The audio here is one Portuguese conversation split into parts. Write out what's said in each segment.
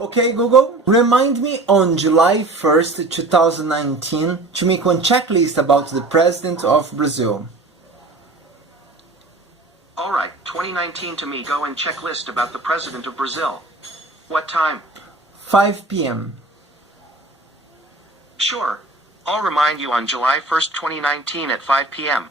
Okay, Google, remind me on July 1st, 2019 to make one checklist about the President of Brazil. Alright, 2019 to me, go and checklist about the President of Brazil. What time? 5 p.m. Sure. I'll remind you on July 1st, 2019 at 5 p.m.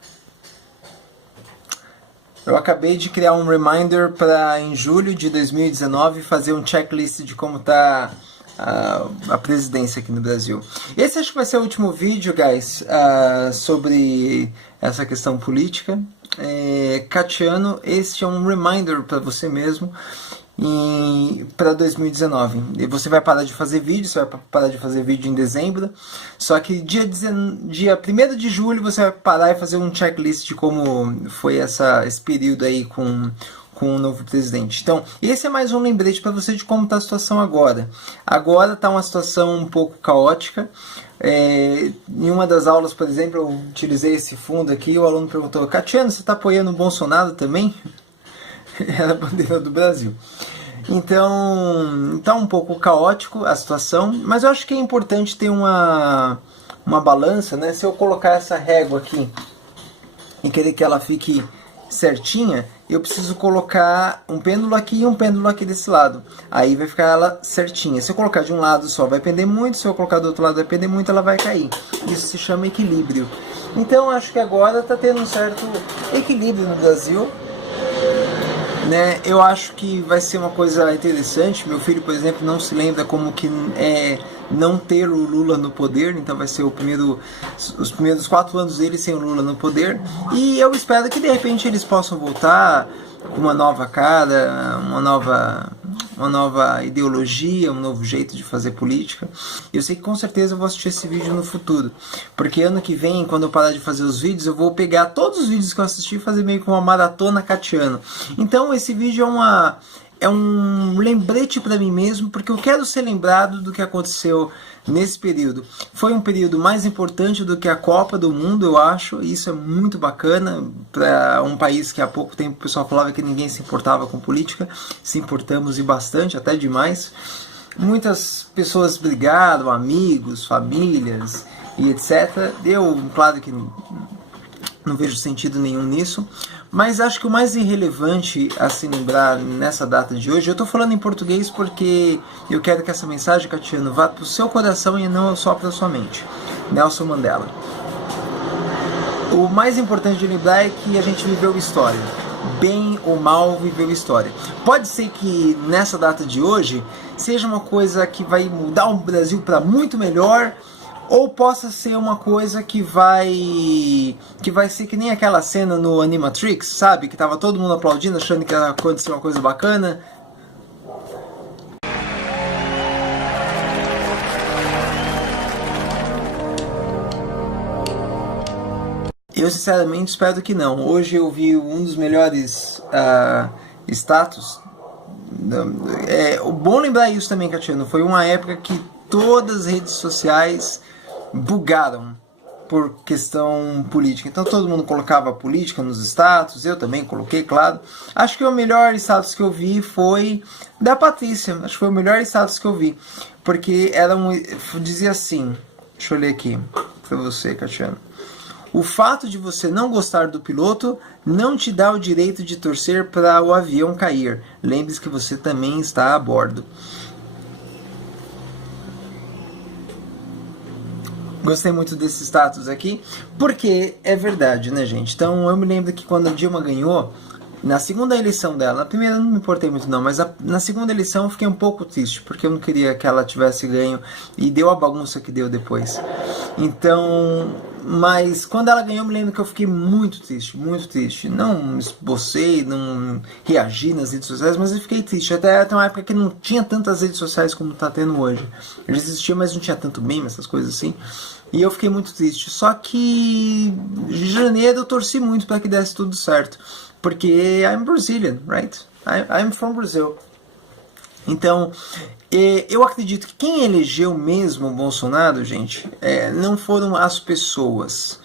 Eu acabei de criar um reminder para em julho de 2019 fazer um checklist de como está a presidência aqui no Brasil. Esse acho que vai ser o último vídeo, guys, sobre essa questão política. Catiano, este é um reminder para você mesmo para 2019. E você vai parar de fazer vídeo, você vai parar de fazer vídeo em dezembro, só que dia 1º de julho você vai parar e fazer um checklist de como foi esse período aí com o novo presidente. Então, esse é mais um lembrete para você de como está a situação agora. Agora está uma situação um pouco caótica. Em uma das aulas, por exemplo, eu utilizei esse fundo aqui e o aluno perguntou: Catiano, você está apoiando o Bolsonaro também? Era a bandeira do Brasil. Então, está um pouco caótico a situação, mas eu acho que é importante ter uma balança, né? Se eu colocar essa régua aqui e querer que ela fique certinha, eu preciso colocar um pêndulo aqui e um pêndulo aqui desse lado. Aí vai ficar ela certinha. Se eu colocar de um lado só, vai pender muito. Se eu colocar do outro lado, vai pender muito, ela vai cair. Isso se chama equilíbrio. Então, acho que agora está tendo um certo equilíbrio no Brasil. Né? Eu acho que vai ser uma coisa interessante. Meu filho, por exemplo, não se lembra como que é não ter o Lula no poder, então vai ser os primeiros 4 anos dele sem o Lula no poder, e eu espero que de repente eles possam voltar com uma nova cara, uma nova ideologia, um novo jeito de fazer política. Eu sei que com certeza eu vou assistir esse vídeo no futuro, porque ano que vem, quando eu parar de fazer os vídeos, eu vou pegar todos os vídeos que eu assisti e fazer meio que uma maratona catiana. Então esse vídeo é um lembrete para mim mesmo, porque eu quero ser lembrado do que aconteceu nesse período. Foi um período mais importante do que a Copa do Mundo, eu acho, e isso é muito bacana para um país que há pouco tempo o pessoal falava que ninguém se importava com política. Se importamos, e bastante, até demais. Muitas pessoas brigaram, amigos, famílias e etc. Eu, claro que não vejo sentido nenhum nisso, mas acho que o mais irrelevante a se lembrar nessa data de hoje, eu estou falando em português porque eu quero que essa mensagem, Catiano, vá para o seu coração e não só para a sua mente. Nelson Mandela. O mais importante de lembrar é que a gente viveu história. Bem ou mal, viveu história. Pode ser que nessa data de hoje seja uma coisa que vai mudar o Brasil para muito melhor, ou possa ser uma coisa que vai ser que nem aquela cena no Animatrix, sabe? Que tava todo mundo aplaudindo, achando que ia acontecer uma coisa bacana. Eu sinceramente espero que não. Hoje eu vi um dos melhores status. Bom lembrar isso também, Catiano. Foi uma época que todas as redes sociais bugaram por questão política. Então todo mundo colocava política nos status, eu também coloquei, claro. Acho que o melhor status que eu vi foi da Patrícia. Acho que foi o melhor status que eu vi. Porque dizia assim, deixa eu ler aqui para você, Catiano. O fato de você não gostar do piloto não te dá o direito de torcer para o avião cair. Lembre-se que você também está a bordo. Gostei muito desse status aqui, porque é verdade, né, gente? Então, eu me lembro que quando a Dilma ganhou, na segunda eleição dela, na primeira eu não me importei muito não, mas na segunda eleição eu fiquei um pouco triste, porque eu não queria que ela tivesse ganho, e deu a bagunça que deu depois. Então, mas quando ela ganhou, eu me lembro que eu fiquei muito triste, muito triste. Não esbocei, não reagi nas redes sociais, mas eu fiquei triste. Até uma época que não tinha tantas redes sociais como está tendo hoje. Já existia, mas não tinha tanto meme, essas coisas assim. E eu fiquei muito triste. Só que em janeiro eu torci muito para que desse tudo certo. Porque I'm Brazilian, right? I'm from Brazil. Então, eu acredito que quem elegeu mesmo o Bolsonaro, gente, não foram as pessoas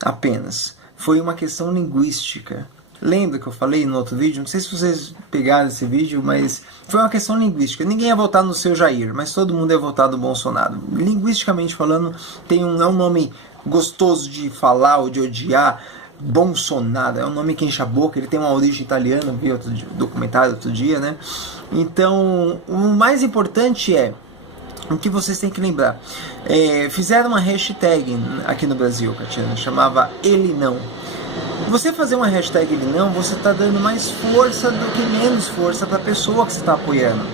apenas. Foi uma questão linguística. Lembra que eu falei no outro vídeo? Não sei se vocês pegaram esse vídeo, mas foi uma questão linguística. Ninguém ia votar no seu Jair, mas todo mundo ia votar no Bolsonaro. Linguisticamente falando, é um nome gostoso de falar ou de odiar. Bolsonaro é um nome que enche a boca, ele tem uma origem italiana, vi outro documentário outro dia, né? Então, o mais importante é o que vocês têm que lembrar. Fizeram uma hashtag aqui no Brasil, Catiana, chamava Ele Não. Você fazer uma hashtag Ele Não, você está dando mais força do que menos força para a pessoa que você está apoiando.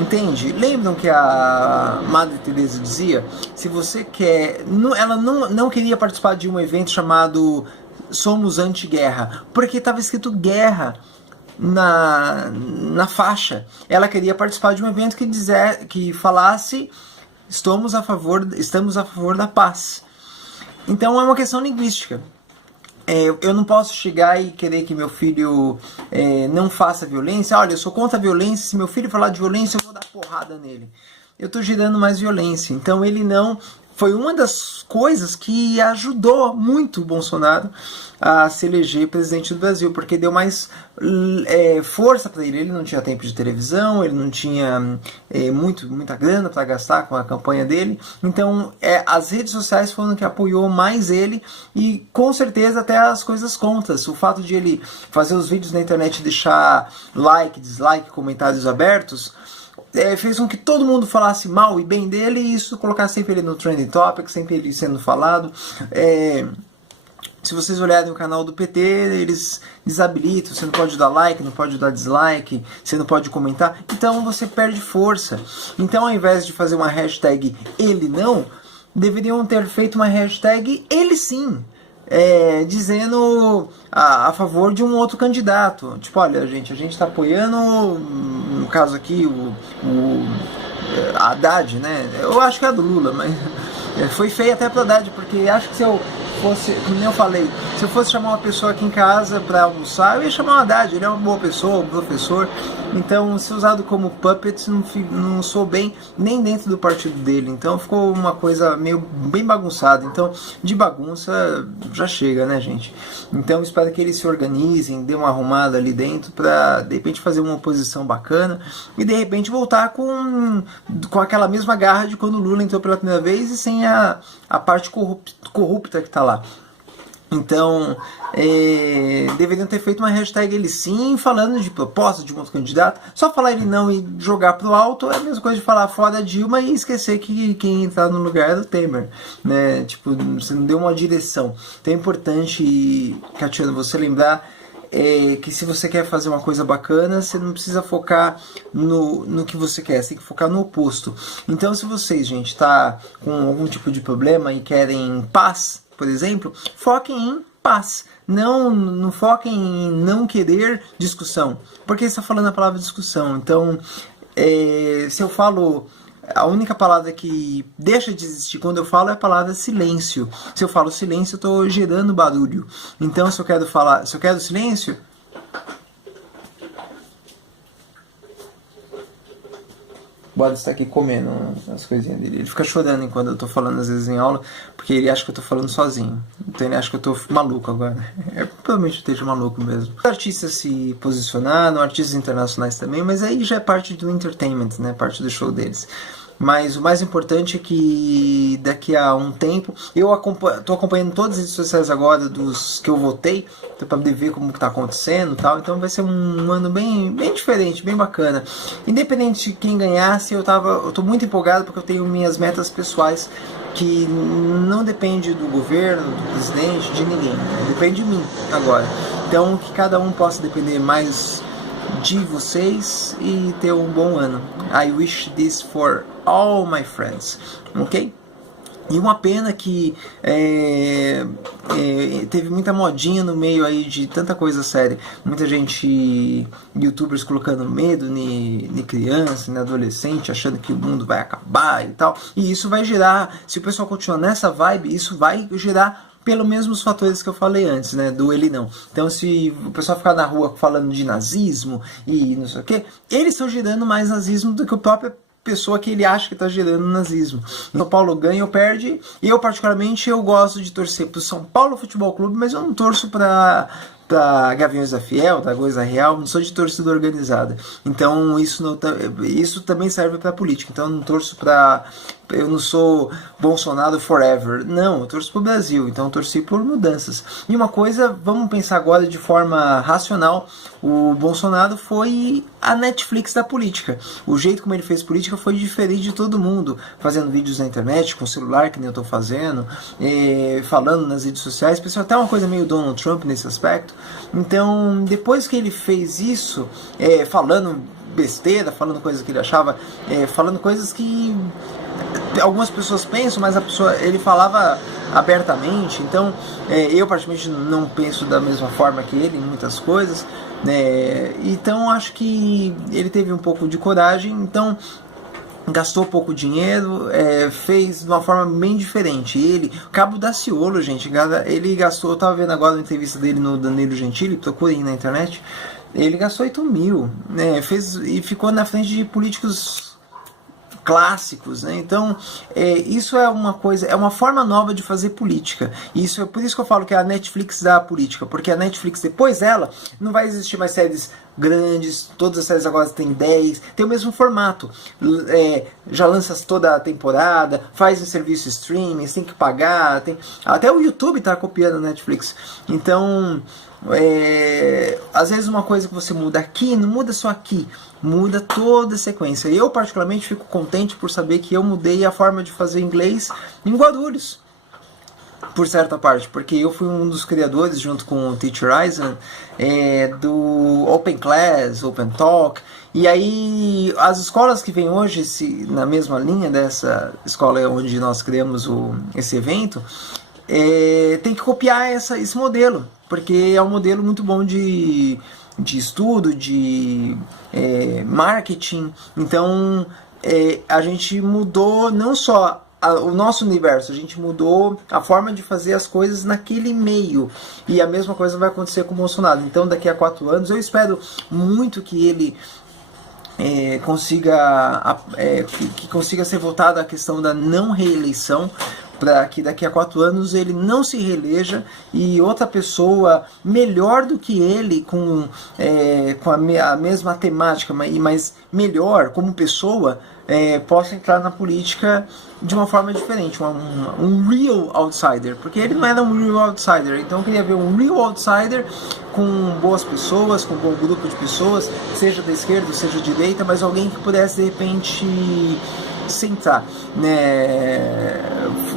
Entende? Lembram que a Madre Teresa dizia, se você quer... Ela não queria participar de um evento chamado Somos Anti-Guerra, porque estava escrito guerra na faixa. Ela queria participar de um evento que falasse estamos a favor da paz. Então é uma questão linguística. Eu não posso chegar e querer que meu filho não faça violência. Olha, eu sou contra a violência, se meu filho falar de violência eu vou dar porrada nele. Eu estou gerando mais violência. Então ele não... Foi uma das coisas que ajudou muito o Bolsonaro a se eleger presidente do Brasil, porque deu mais força para ele. Ele não tinha tempo de televisão, ele não tinha muita grana para gastar com a campanha dele. Então as redes sociais foram que apoiou mais ele e com certeza até as coisas contas. O fato de ele fazer os vídeos na internet e deixar like, dislike, comentários abertos... fez com que todo mundo falasse mal e bem dele e isso colocasse sempre ele no Trending Topic, sempre ele sendo falado. Se vocês olharem o canal do PT, eles desabilitam, você não pode dar like, não pode dar dislike, você não pode comentar, então você perde força. Então ao invés de fazer uma hashtag Ele Não, deveriam ter feito uma hashtag Ele Sim. Dizendo a favor de um outro candidato. Tipo, olha, gente, a gente está apoiando, no caso aqui, o Haddad, né? Eu acho que é a do Lula, mas foi feio até pro Haddad, porque acho que se eu fosse, como eu falei, se eu fosse chamar uma pessoa aqui em casa para almoçar, eu ia chamar o Haddad, ele é uma boa pessoa, um professor. Então, ser usado como puppet não sou bem nem dentro do partido dele. Então, ficou uma coisa bem bagunçada. Então, de bagunça já chega, né, gente? Então, espero que eles se organizem, dê uma arrumada ali dentro para, de repente, fazer uma oposição bacana e, de repente, voltar com aquela mesma garra de quando o Lula entrou pela primeira vez e sem a parte corrupta que está lá. Então, deveriam ter feito uma hashtag Ele Sim, falando de proposta de um outro candidato. Só falar Ele Não e jogar pro alto é a mesma coisa de falar fora Dilma e esquecer que quem entrar no lugar é o Temer, né? Tipo, você não deu uma direção. Então é importante, Catiana, você lembrar que se você quer fazer uma coisa bacana, você não precisa focar no que você quer, você tem que focar no oposto. Então, se vocês, gente, tá com algum tipo de problema e querem paz, por exemplo, foquem em paz. Não foquem em não querer discussão, porque está falando a palavra discussão. Então, se eu falo... A única palavra que deixa de existir quando eu falo é a palavra silêncio. Se eu falo silêncio, eu estou gerando barulho. Então, se eu quero silêncio... O Bodo está aqui comendo as coisinhas dele. Ele fica chorando enquanto eu estou falando, às vezes, em aula, porque ele acha que eu estou falando sozinho. Então ele acha que eu estou maluco agora. Provavelmente eu esteja maluco mesmo. Os artistas se posicionaram, artistas internacionais também, mas aí já é parte do entertainment, né? Parte do show deles. Mas o mais importante é que daqui a um tempo, eu estou acompanhando todas as redes sociais agora dos que eu votei, para poder ver como está acontecendo e tal. Então vai ser um ano bem diferente, bem bacana. Independente de quem ganhasse, eu estou muito empolgado porque eu tenho minhas metas pessoais que não depende do governo, do presidente, de ninguém. Depende de mim agora. Então que cada um possa depender mais de vocês e ter um bom ano. I wish this for all my friends, ok? E uma pena que teve muita modinha no meio aí de tanta coisa séria. Muita gente, youtubers colocando medo em criança, em adolescente, achando que o mundo vai acabar e tal. E isso vai gerar, se o pessoal continuar nessa vibe, isso vai gerar pelo mesmo os fatores que eu falei antes, né, do Ele Não. Então, se o pessoal ficar na rua falando de nazismo e não sei o que, eles estão gerando mais nazismo do que a própria pessoa que ele acha que está gerando nazismo. São Paulo ganha ou perde. Eu, particularmente, eu gosto de torcer para o São Paulo Futebol Clube, mas eu não torço para para Gaviões da Fiel, da Coisa Real, não sou de torcida organizada. Então isso também serve para política. Então eu não torço para... Eu não sou Bolsonaro forever. Não, eu torço para o Brasil. Então eu torci por mudanças. E uma coisa, vamos pensar agora de forma racional. O Bolsonaro foi a Netflix da política. O jeito como ele fez política foi diferente de todo mundo. Fazendo vídeos na internet, com celular, que nem eu estou fazendo. Falando nas redes sociais. Pessoal, até uma coisa meio Donald Trump nesse aspecto. Então, depois que ele fez isso, falando besteira, falando coisas que ele achava, falando coisas que algumas pessoas pensam, mas ele falava abertamente. Então eu particularmente não penso da mesma forma que ele em muitas coisas, então acho que ele teve um pouco de coragem, então gastou pouco dinheiro, fez de uma forma bem diferente. Ele, Cabo Daciolo, gente, ele gastou, eu estava vendo agora uma entrevista dele no Danilo Gentili, procurem na internet, ele gastou 8 mil, fez, e ficou na frente de políticos clássicos, né? Então isso é uma coisa, é uma forma nova de fazer política. Isso é por isso que eu falo que é a Netflix da política, porque a Netflix, depois dela, não vai existir mais séries grandes, todas as séries agora tem 10, tem o mesmo formato, já lança toda a temporada, faz um serviço streaming, tem que pagar, até o YouTube está copiando a Netflix. Então às vezes uma coisa que você muda aqui, não muda só aqui, muda toda a sequência. Eu particularmente fico contente por saber que eu mudei a forma de fazer inglês em Guarulhos, por certa parte, porque eu fui um dos criadores, junto com o Teacher Aizen, do Open Class, Open Talk. E aí as escolas que vêm hoje na mesma linha dessa escola onde nós criamos esse evento, tem que copiar esse modelo, porque é um modelo muito bom de estudo, de marketing. Então a gente mudou não só o nosso universo, a gente mudou a forma de fazer as coisas naquele meio, e a mesma coisa vai acontecer com o Bolsonaro. Então daqui a 4 anos eu espero muito que ele que consiga ser votado a questão da não reeleição, para que daqui a 4 anos ele não se reeleja e outra pessoa melhor do que ele, com a mesma temática, mas melhor como pessoa, possa entrar na política de uma forma diferente, um real outsider, porque ele não era um real outsider. Então eu queria ver um real outsider com boas pessoas, com um bom grupo de pessoas, seja da esquerda, seja da direita, mas alguém que pudesse de repente sentar, né?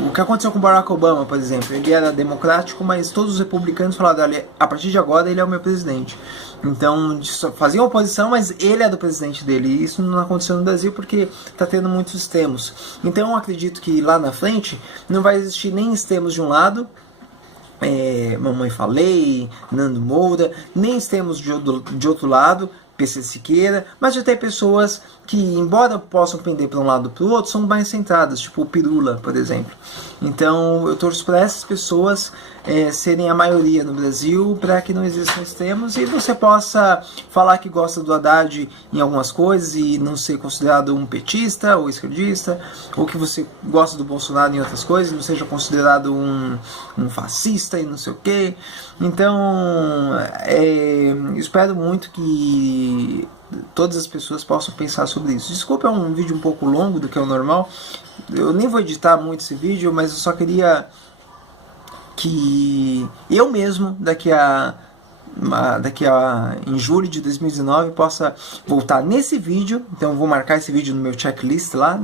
O que aconteceu com Barack Obama, por exemplo, ele era democrático, mas todos os republicanos falaram: a partir de agora ele é o meu presidente. Então faziam oposição, mas ele é do presidente dele. E isso não aconteceu no Brasil porque está tendo muitos extremos. Então eu acredito que lá na frente não vai existir nem extremos de um lado, Mamãe Falei, Nando Moura, nem extremos de outro lado, PC Siqueira, mas já tem pessoas que, embora possam pender para um lado ou para o outro, são mais centradas, tipo o Pirula, por exemplo. Então eu torço para essas pessoas serem a maioria no Brasil, para que não existam extremos e você possa falar que gosta do Haddad em algumas coisas e não ser considerado um petista ou esquerdista, ou que você gosta do Bolsonaro em outras coisas e não seja considerado um fascista e não sei o quê. Então espero muito que todas as pessoas possam pensar sobre isso. Desculpa, é um vídeo um pouco longo do que é o normal. Eu nem vou editar muito esse vídeo, mas eu só queria que eu mesmo, em julho de 2019, possa voltar nesse vídeo. Então eu vou marcar esse vídeo no meu checklist lá,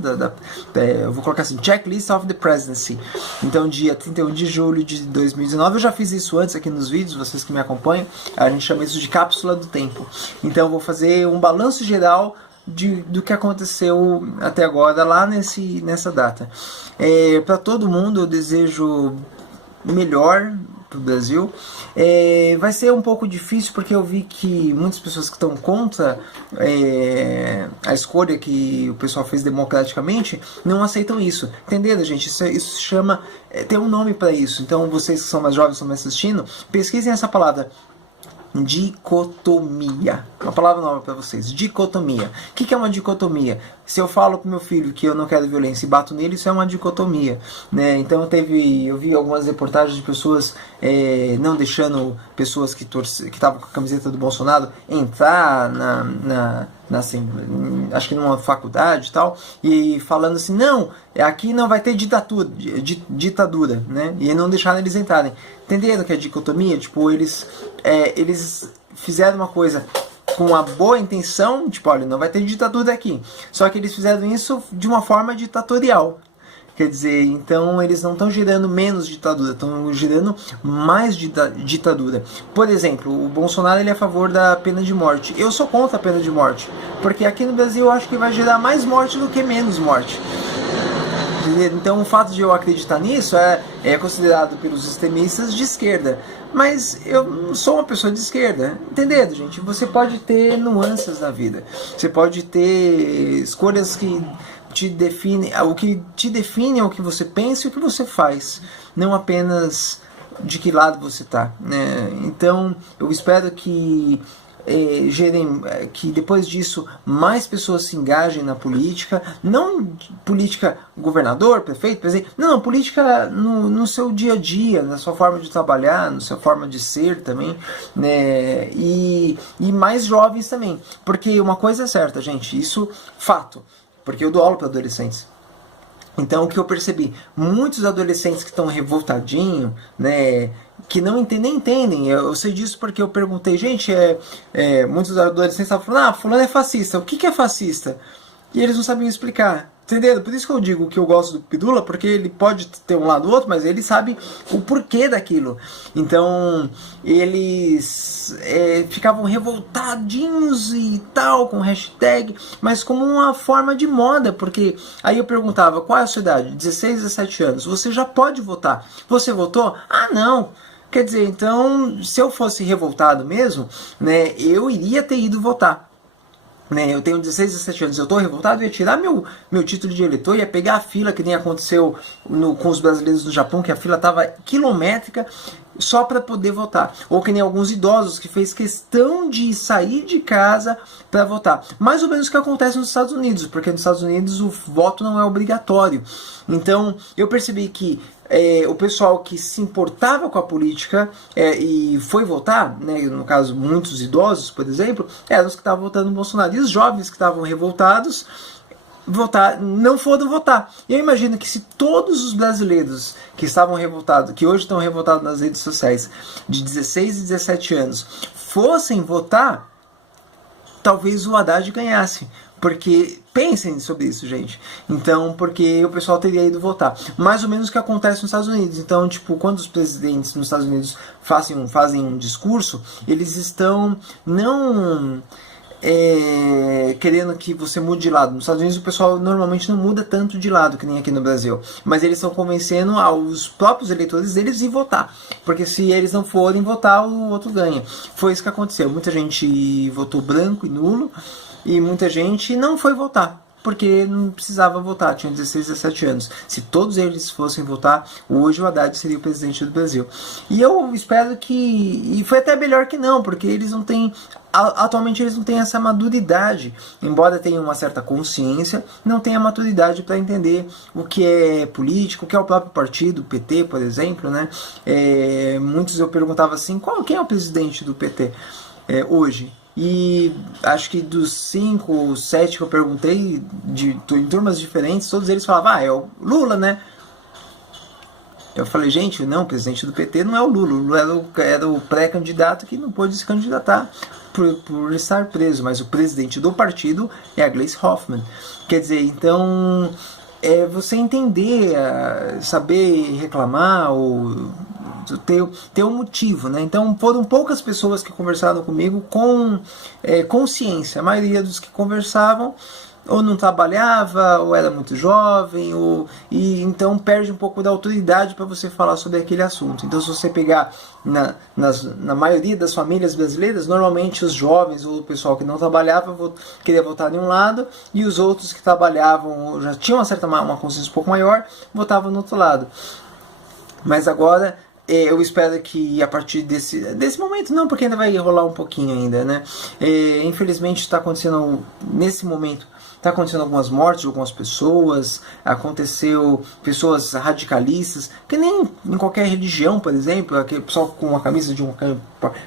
eu vou colocar assim, Checklist of the Presidency. Então dia 31 de julho de 2019, eu já fiz isso antes aqui nos vídeos, vocês que me acompanham, a gente chama isso de cápsula do tempo. Então eu vou fazer um balanço geral do que aconteceu até agora lá nessa data. Para todo mundo eu desejo melhor para o Brasil. Vai ser um pouco difícil porque eu vi que muitas pessoas que estão contra a escolha que o pessoal fez democraticamente não aceitam isso. Entenderam, gente? Isso chama... tem um nome para isso. Então vocês que são mais jovens, estão me assistindo, pesquisem essa palavra: dicotomia. Uma palavra nova para vocês: dicotomia. O que é uma dicotomia? se eu falo pro meu filho que eu não quero violência e bato nele, isso é uma dicotomia, né? Então eu vi algumas reportagens de pessoas não deixando pessoas que estavam com a camiseta do Bolsonaro entrar acho que numa faculdade e tal, e falando assim, não, aqui não vai ter ditadura, né? E não deixaram eles entrarem. Entenderam que é dicotomia? Tipo, eles fizeram uma coisa com uma boa intenção, tipo, olha, não vai ter ditadura aqui. Só que eles fizeram isso de uma forma ditatorial. Quer dizer, então eles não estão gerando menos ditadura, estão gerando mais ditadura. Por exemplo, o Bolsonaro ele é a favor da pena de morte. Eu sou contra a pena de morte, porque aqui no Brasil eu acho que vai gerar mais morte do que menos morte. Então o fato de eu acreditar nisso é considerado pelos extremistas de esquerda. Mas eu não sou uma pessoa de esquerda, entendeu, gente? Você pode ter nuances na vida. Você pode ter escolhas que te definem. O que te define é o que você pensa e o que você faz. Não apenas de que lado você está, né? Então eu espero que que depois disso mais pessoas se engajem na política, não política governador, prefeito, presidente, não, política no seu dia a dia, na sua forma de trabalhar, na sua forma de ser também, né? E mais jovens também, porque uma coisa é certa, gente, isso fato, porque eu dou aula para adolescentes. Então o que eu percebi, muitos adolescentes que estão revoltadinhos, né, que não nem entendem, eu sei disso porque eu perguntei, gente, muitos adolescentes estavam falando, fulano é fascista, o que é fascista? E eles não sabiam explicar. Entenderam? Por isso que eu digo que eu gosto do Pidula, porque ele pode ter um lado ou outro, mas ele sabe o porquê daquilo. Então, eles ficavam revoltadinhos e tal, com hashtag, mas como uma forma de moda, porque aí eu perguntava, qual é a sua idade? 16, 17 anos. Você já pode votar. Você votou? Ah, não. Quer dizer, então, se eu fosse revoltado mesmo, né, eu iria ter ido votar. Eu tenho 16, 17 anos, eu estou revoltado, eu ia tirar meu título de eleitor, ia pegar a fila, que nem aconteceu com os brasileiros do Japão, que a fila estava quilométrica, só para poder votar. Ou que nem alguns idosos que fez questão de sair de casa para votar. Mais ou menos o que acontece nos Estados Unidos, porque nos Estados Unidos o voto não é obrigatório. Então eu percebi que o pessoal que se importava com a política e foi votar, né, no caso muitos idosos, por exemplo, eram os que estavam votando no Bolsonaro. E os jovens que estavam revoltados não foram votar. E eu imagino que se todos os brasileiros que estavam revoltados, que hoje estão revoltados nas redes sociais, de 16 e 17 anos, fossem votar, talvez o Haddad ganhasse. Porque, pensem sobre isso, gente. Então, porque o pessoal teria ido votar. Mais ou menos o que acontece nos Estados Unidos. Então, tipo, quando os presidentes nos Estados Unidos fazem um discurso, eles estão não querendo que você mude de lado. Nos Estados Unidos o pessoal normalmente não muda tanto de lado que nem aqui no Brasil, mas eles estão convencendo aos próprios eleitores deles ir votar, porque se eles não forem votar, o outro ganha. Foi isso que aconteceu. Muita gente votou branco e nulo e muita gente não foi votar, porque não precisava votar, tinha 16, 17 anos. Se todos eles fossem votar, hoje o Haddad seria o presidente do Brasil. E eu espero que... E foi até melhor que não, porque eles não têm... Atualmente eles não têm essa maturidade, embora tenham uma certa consciência, não têm a maturidade para entender o que é político, o que é o próprio partido, o PT, por exemplo, né? Muitos eu perguntava assim, quem é o presidente do PT hoje? E acho que dos 5 ou 7 que eu perguntei, em turmas diferentes, todos eles falavam, é o Lula, né? Eu falei, gente, não, o presidente do PT não é o Lula. O Lula era o pré-candidato que não pôde se candidatar por estar preso, mas o presidente do partido é a Gleisi Hoffmann. Quer dizer, então, você entender, saber reclamar, ou ter um motivo, né? Então foram poucas pessoas que conversaram comigo com consciência. A maioria dos que conversavam ou não trabalhava, ou era muito jovem, e então perde um pouco da autoridade para você falar sobre aquele assunto. Então se você pegar na maioria das famílias brasileiras, normalmente os jovens ou o pessoal que não trabalhava queria votar em um lado, e os outros que trabalhavam já tinham uma consciência um pouco maior, votavam no outro lado. Mas agora eu espero que a partir desse momento, não, porque ainda vai rolar um pouquinho ainda, né? Infelizmente está acontecendo nesse momento tá acontecendo algumas mortes de algumas pessoas, aconteceu pessoas radicalistas, que nem em qualquer religião, por exemplo, aquele pessoal com uma camisa de um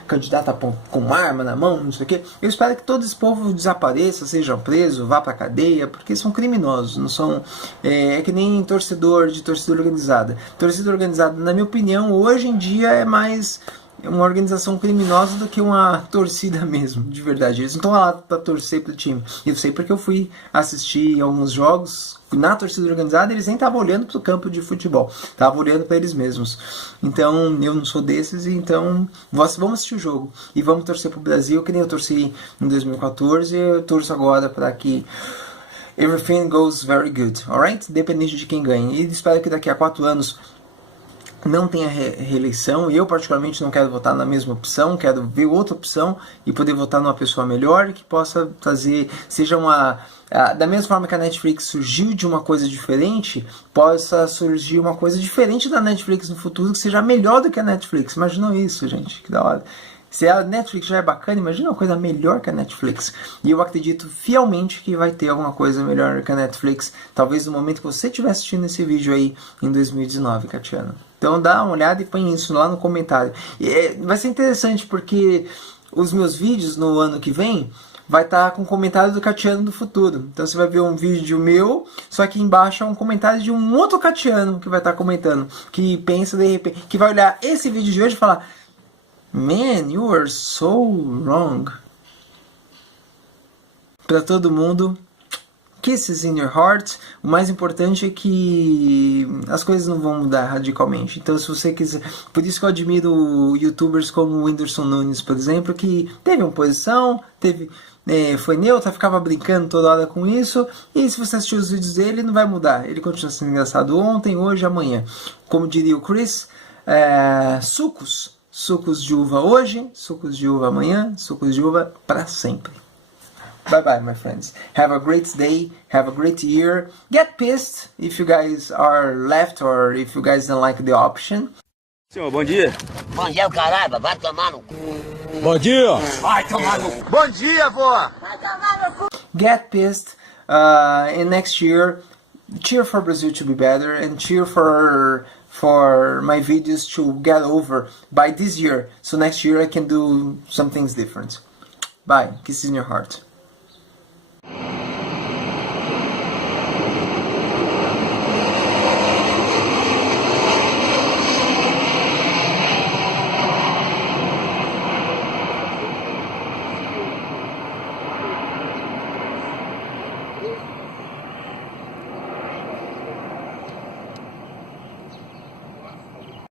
candidato com arma na mão, não sei o quê. Eu espero que todo esse povo desapareça, seja preso, vá pra cadeia, porque são criminosos, não são... É que nem torcedor de torcida organizada. Torcida organizada, na minha opinião, hoje em dia é mais uma organização criminosa do que uma torcida mesmo, de verdade. Eles não estão lá para torcer pro time. Eu sei porque eu fui assistir alguns jogos na torcida organizada, eles nem estavam olhando pro campo de futebol, estavam olhando para eles mesmos. Então, eu não sou desses, então vamos assistir o jogo e vamos torcer pro Brasil, que nem eu torci em 2014, eu torço agora para que everything goes very good, alright? Dependente de quem ganhe. E espero que daqui a 4 anos não tenha reeleição. Eu particularmente não quero votar na mesma opção, quero ver outra opção e poder votar numa pessoa melhor que possa trazer, seja uma... Da mesma forma que a Netflix surgiu de uma coisa diferente, possa surgir uma coisa diferente da Netflix no futuro que seja melhor do que a Netflix. Imaginam isso, gente? Que da hora. Se a Netflix já é bacana, imagina uma coisa melhor que a Netflix. E eu acredito fielmente que vai ter alguma coisa melhor que a Netflix, talvez no momento que você estiver assistindo esse vídeo aí em 2019, Catiano. Então dá uma olhada e põe isso lá no comentário. Vai ser interessante porque os meus vídeos no ano que vem vai estar com comentário do Catiano do futuro. Então você vai ver um vídeo meu, só que embaixo é um comentário de um outro Catiano que vai estar comentando, que pensa de repente, que vai olhar esse vídeo de hoje e falar: Man, you are so wrong. Para todo mundo, kisses in your heart. O mais importante é que as coisas não vão mudar radicalmente. Então, se você quiser... Por isso que eu admiro youtubers como o Whindersson Nunes, por exemplo, que teve uma posição, foi neutra, ficava brincando toda hora com isso, e se você assistir os vídeos dele, não vai mudar. Ele continua sendo engraçado ontem, hoje, amanhã. Como diria o Chris, sucos de uva hoje, sucos de uva amanhã, sucos de uva para sempre. Bye bye, my friends. Have a great day. Have a great year. Get pissed if you guys are left or if you guys don't like the option. Senhor, bom dia. Bom dia, o caralho, vai tomar no cu. Bom dia. Vai tomar no cu. Bom dia, vô. Vai tomar no cu. Get pissed. And next year, cheer for Brazil to be better and cheer for my videos to get over by this year. So next year I can do some things different. Bye. Kisses in your heart.